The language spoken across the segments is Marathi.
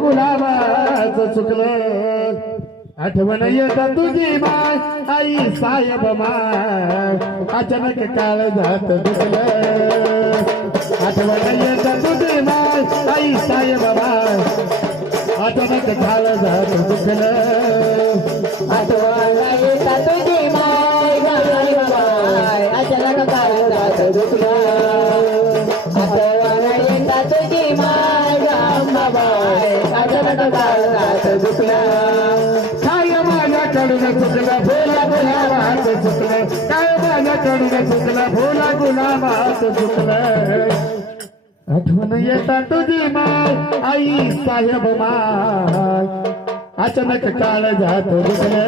गुलाबाचं चुकलं आठवण येत तुझी माय आई साहेब माय अचानक काळ जात दुखलं आठवण येत तुझी माय आई साहेब माय अचानक काळ जात दुखलं आठवण येत तुझी माय गाय अचानक काळ जात दुखलं आठवण येत तुझी माय गाय अचानक काळ जात दुखलं काय माझ्याकडून चुकलं भोला गुलाबाचं चुकलं काय माझ्याकडून चुकलं भोला गुलाबाचं चुकलं आठवण येता तुझी माय आई साहेब माय अचानक काळ जात दुखलं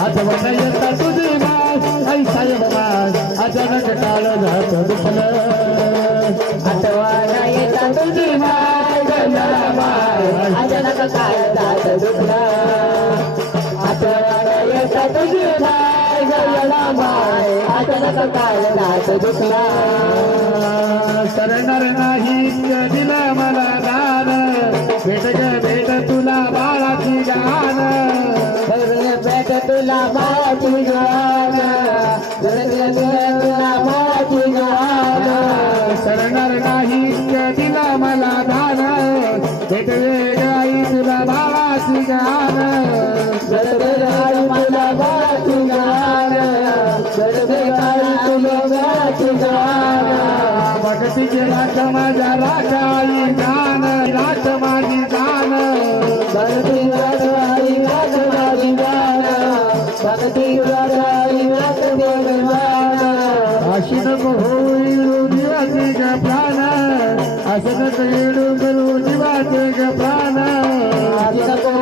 आठवण येता तुझी माय आई साहेब माय अचानक काळ जात दुखलं आठवण येत तुझी माय गाय अचानक काळ जात दुखलं आठवण येत तुझी माय गाय अचानक काळ जात दुखलं सरणार नाही दिलं मला दान भेट ग भेट तुला बाळाची गान भेट तुला बाळाची गान तुला बाळाची गान सरणार नाही दिला मला दान भेट आई तुला बाळाची गान तुला बाळाची गान तुला बाळाची गान भक्ती राख माझ्या राखाई गान राख माझी गान भक्ती राखाई राख माझी गान भक्ती राखाई राख माझी गान अशी नको होईल जीवाचे ग प्राण असं नको येडू करू जीवाचे ग प्राण अशी नको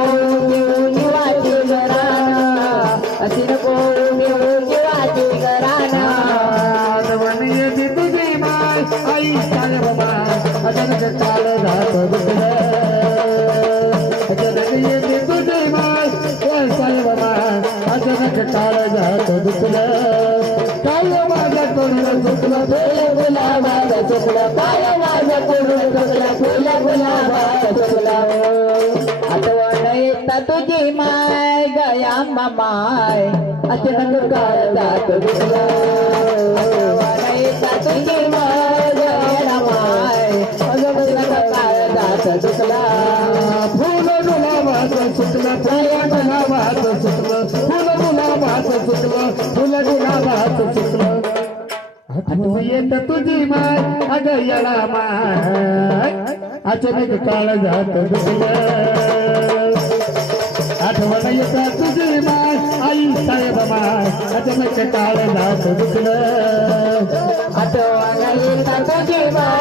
जीवाची गरान अशी नको जीवाची गरान आठवण येते तुझी माय आई साहेब माय अचानक काळ जात दुखलं अचानक येते तुझी माय साहेब माय अचानक काळ जात दुखलं काय माझ्याकडून चुकलं फुल गुलाबाचं चुकलं काय माझ्याकडून चुकलं फुल गुलाबाचं चुकलं आठवण येत तुझी माय गया माय अचानक काळ जात दुखलं आठवण येत तुझी माय गया माय अचानक काळ जात दुखला फुल गुलाबाचं चुकलं फुल गुलाबाचं चुकलं फुल गुलाबाचं चुकलं फुल गुलाबाचं चुकलं आठवण येत तुझी माय अगं येळा माय अचानक काळ जात दुखलं आठवण येत तुझी माय आई साहेब माय अचानक काळ जात दुखलं आठवण येत तुझी माय